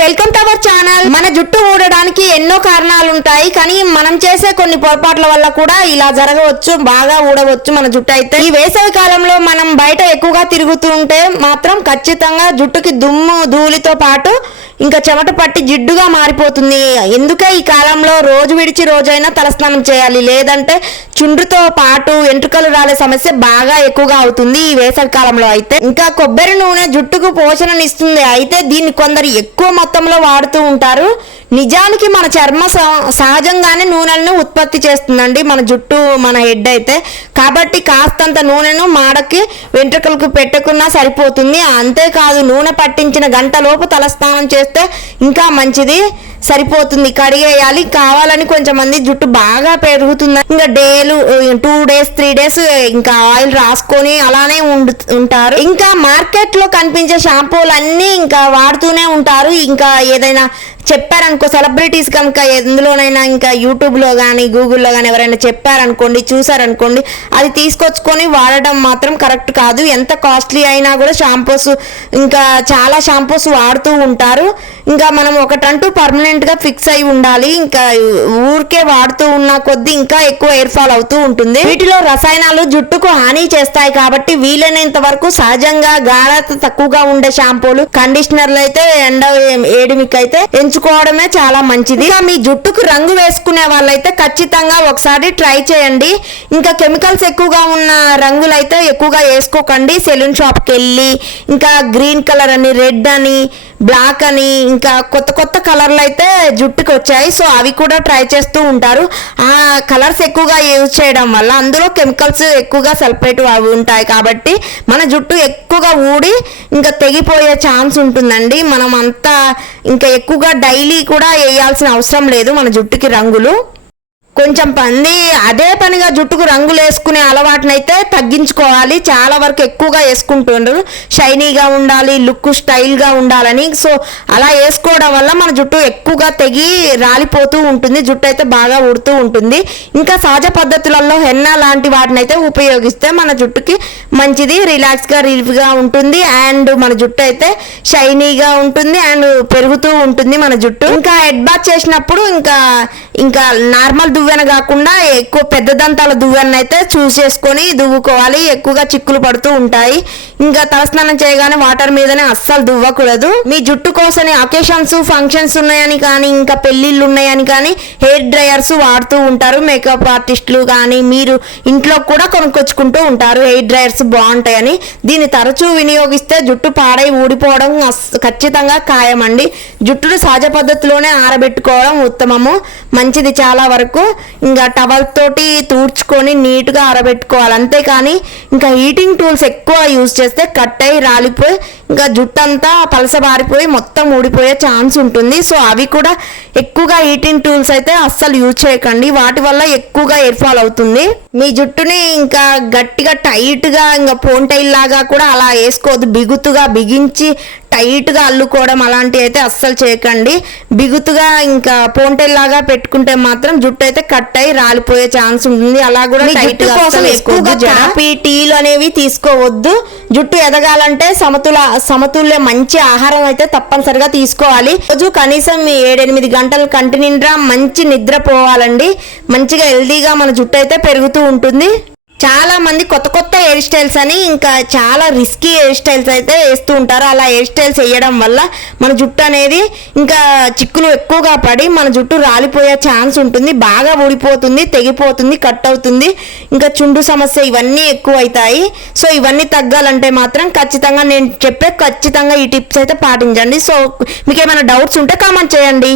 Welcome to our channel. మన జుట్టు ఊడడానికి ఎన్నో కారణాలు ఉంటాయి, కానీ మనం చేసే కొన్ని పొరపాట్ల వల్ల కూడా ఇలా జరగవచ్చు, బాగా ఊడవచ్చు మన జుట్టు. అయితే ఈ వేసవి కాలంలో మనం బయట ఎక్కువగా తిరుగుతూ ఉంటే మాత్రం ఖచ్చితంగా జుట్టుకి దుమ్ము ధూళితో పాటు ఇంకా చెమట పట్టి జిడ్డుగా మారిపోతుంది. ఎందుకే ఈ కాలంలో రోజు విడిచి రోజైనా తలస్నానం చేయాలి, లేదంటే చుండ్రుతో పాటు ఎంట్రుకలు రాలే సమస్య బాగా ఎక్కువగా అవుతుంది ఈ వేసవి కాలంలో. అయితే ఇంకా కొబ్బరి నూనె జుట్టుకు పోషణనిస్తుంది, అయితే దీన్ని కొందరు ఎక్కువ మొత్తంలో వాడుతూ ఉంటారు. నిజానికి మన చర్మ సహజంగానే నూనెలను ఉత్పత్తి చేస్తుందండి మన జుట్టు, మన హెడ్ అయితే. కాబట్టి కాస్తంత నూనెను మాడకి వెంట్రుకలకు పెట్టుకున్నా సరిపోతుంది. అంతేకాదు నూనె పట్టించిన గంట లోపు తలస్నానం చేస్తే ఇంకా మంచిది, సరిపోతుంది. కడిగేయాలి. కావాలని కొంచెం మంది జుట్టు బాగా పెరుగుతుంది, ఇంకా 2 days 3 days ఇంకా ఆయిల్ రాసుకొని అలానే ఉంటారు. ఇంకా మార్కెట్ లో కనిపించే షాంపూలు అన్నీ ఇంకా వాడుతూనే ఉంటారు. ఇంకా ఏదైనా చెప్పారనుకో సెలబ్రిటీస్ కనుక ఎందులోనైనా ఇంకా యూట్యూబ్లో కానీ గూగుల్లో కానీ ఎవరైనా చెప్పారనుకోండి, చూసారనుకోండి, అది తీసుకొచ్చుకొని వాడడం మాత్రం కరెక్ట్ కాదు. ఎంత కాస్ట్లీ అయినా కూడా షాంపూస్ ఇంకా చాలా షాంపూస్ వాడుతూ ఉంటారు. ఇంకా మనం ఒకటంటూ పర్మనెంట్గా ఫిక్స్ అయి ఉండాలి. ఇంకా ఊరికే వాడుతూ ఉన్న కొద్దీ ఇంకా ఎక్కువ హెయిర్ ఫాల్ అవుతూ ఉంటుంది. వీటిలో రసాయనాలు జుట్టుకు హాని చేస్తాయి కాబట్టి వీలైనంత వరకు సహజంగా గాఢత తక్కువగా ఉండే షాంపూలు, కండిషనర్లు అయితే ఏడిమికైతే ఎంచుకోవడమే చాలా మంచిది. ఇంకా మీ జుట్టుకు రంగు వేసుకునే వాళ్ళైతే ఖచ్చితంగా ఒకసారి ట్రై చేయండి. ఇంకా కెమికల్స్ ఎక్కువగా ఉన్న రంగులు అయితే ఎక్కువగా వేసుకోకండి. సెలూన్ షాప్కి వెళ్ళి ఇంకా గ్రీన్ కలర్ అని, రెడ్ అని, బ్లాక్ అని ఇంకా కొత్త కలర్లు అయితే జుట్టుకు వచ్చాయి. సో అవి కూడా ట్రై చేస్తూ ఉంటారు. ఆ కలర్స్ ఎక్కువగా యూజ్ చేయడం వల్ల అందులో కెమికల్స్ ఎక్కువగా సల్ఫేట్ అవి ఉంటాయి కాబట్టి మన జుట్టు ఎక్కువగా ఊడి ఇంకా తెగిపోయే ఛాన్స్ ఉంటుందండి. మనం అంతా ఇంకా ఎక్కువగా డైలీ కూడా వేయాల్సిన అవసరం లేదు మన జుట్టుకి రంగులు. కొంచెం మంది అదే పనిగా జుట్టుకు రంగులు వేసుకునే అలవాటునైతే తగ్గించుకోవాలి. చాలా వరకు ఎక్కువగా వేసుకుంటున్నారు, షైనీగా ఉండాలి, లుక్ స్టైల్గా ఉండాలని. సో అలా వేసుకోవడం వల్ల మన జుట్టు ఎక్కువగా తెగి రాలిపోతూ ఉంటుంది, జుట్టు అయితే బాగా ఉడుతూ ఉంటుంది. ఇంకా సహజ పద్ధతులలో హెన్నా లాంటి వాటిని అయితే ఉపయోగిస్తే మన జుట్టుకి మంచిది, రిలాక్స్గా రిలీఫ్గా ఉంటుంది. అండ్ మన జుట్టు అయితే షైనీగా ఉంటుంది అండ్ పెరుగుతూ ఉంటుంది మన జుట్టు. ఇంకా హెడ్ బాత్ చేసినప్పుడు ఇంకా నార్మల్ దువ్వెన కాకుండా ఎక్కువ పెద్ద దంతాల దువ్వెన అయితే చూసేసుకొని దువ్వుకోవాలి. ఎక్కువగా చిక్కులు పడుతూ ఉంటాయి. ఇంకా తలస్నానం చేయగానే వాటర్ మీదనే అస్సలు దువ్వకూడదు. మీ జుట్టు కోసం అకేషన్స్, ఫంక్షన్స్ ఉన్నాయని కానీ ఇంకా పెళ్లిళ్ళు ఉన్నాయని కానీ హెయిర్ డ్రైయర్స్ వాడుతూ ఉంటారు మేకప్ ఆర్టిస్టులు కానీ. మీరు ఇంట్లో కూడా కొనుక్కొచ్చుకుంటూ ఉంటారు హెయిర్ డ్రైయర్స్, బాగుంటాయని. దీన్ని తరచూ వినియోగిస్తే జుట్టు పాడై ఊడిపోవడం ఖచ్చితంగా ఖాయమండి. జుట్టును సహజ పద్ధతిలోనే ఆరబెట్టుకోవడం ఉత్తమము, మంచిది చాలా వరకు. ఇంకా టవల్ తోటి తూడ్చుకొని నీట్గా ఆరబెట్టుకోవాలి. అంతేకాని ఇంకా హీటింగ్ టూల్స్ ఎక్కువ యూజ్ చేస్తే కట్ అయి రాలిపోయి ఇంకా జుట్టు అంతా పలసబారిపోయి మొత్తం ఊడిపోయే ఛాన్స్ ఉంటుంది. సో అవి కూడా ఎక్కువగా హీటింగ్ టూల్స్ అయితే అస్సలు యూజ్ చేయకండి, వాటి వల్ల ఎక్కువగా హెయిర్ ఫాల్ అవుతుంది. మీ జుట్టుని ఇంకా గట్టిగా టైట్గా ఇంకా పోన్టైల్ లాగా కూడా అలా వేసుకోవద్దు. బిగుతుగా బిగించి టైట్గా అల్లుకోవడం అలాంటివి అయితే అస్సలు చేయకండి. బిగుతుగా ఇంకా పోన్టైల్ లాగా పెట్టుకుంటే మాత్రం జుట్టు అయితే కట్ అయి రాలిపోయే ఛాన్స్ ఉంటుంది. అలా కూడా టైట్ కోసం ఎక్కువగా కాఫీ, టీలు అనేవి తీసుకోవద్దు. జుట్టు ఎదగాలంటే సమతుల్య మంచి ఆహారం అయితే తప్పనిసరిగా తీసుకోవాలి. రోజు కనీసం 7-8 గంటలు కంటి నిండా మంచి నిద్ర పోవాలండి. మంచిగా హెల్దీగా మన జుట్టు అయితే పెరుగుతూ ఉంటుంది. చాలా మంది కొత్త హెయిర్ స్టైల్స్ అని ఇంకా చాలా రిస్కీ హెయిర్ స్టైల్స్ అయితే వేస్తూ ఉంటారు. అలా హెయిర్ స్టైల్స్ వేయడం వల్ల మన జుట్టు అనేది ఇంకా చిక్కులు ఎక్కువగా పడి మన జుట్టు రాలిపోయే ఛాన్స్ ఉంటుంది, బాగా ఊడిపోతుంది, తెగిపోతుంది, కట్ అవుతుంది, ఇంకా చుండు సమస్య ఇవన్నీ ఎక్కువ అవుతాయి. సో ఇవన్నీ తగ్గాలంటే మాత్రం ఖచ్చితంగా నేను చెప్పే ఈ టిప్స్ అయితే పాటించండి. సో మీకు ఏమైనా డౌట్స్ ఉంటే కామెంట్ చేయండి.